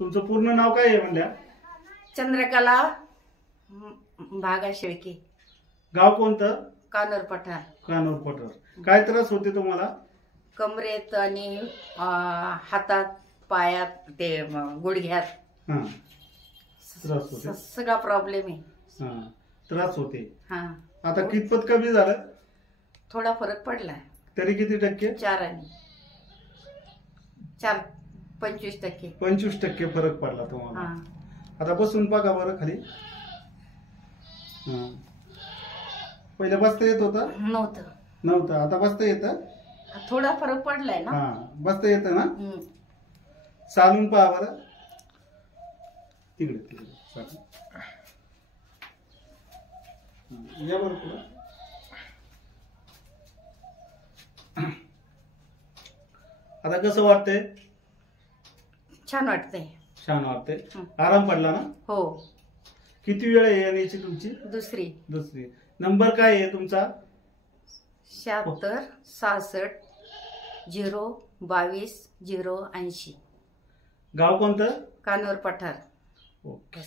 तुमचं पूर्ण नाव काय आहे म्हणल्या? चंद्रकला भागा शेळके, गाव कोणतं? कानोर पठार. कानोर पठार. काय त्रास होते तुम्हाला? कमरेत आणि हातात पायात ते गुडघ्यात हा त्रास होते. सगळा प्रॉब्लेम आहे. हा त्रास होते. हा आता कितपत कमी झालं? थोडा फरक पडलाय. तरी किती टक्के? 25%. 25% फरक पडला तुम्हाला. हा आता बसून बघा बरं खाली. हा पहिले बसता येत होतं? नव्हतं. आता बसता येतं? थोडा फरक पडलाय ना. हा बसता येतं ना. चालून पहा बरं. तिकडे चालून. या बरं पुढं. आता कसं वाटतंय? छान वाटतंय. छान वाटतंय. आराम पडला ना? हो. किती वेळ आहे येण्याची तुमची? दुसरी. नंबर काय आहे तुमचा? 76 66 0 22 0 80. गाव कोणतं? कानोर पठार. ओके.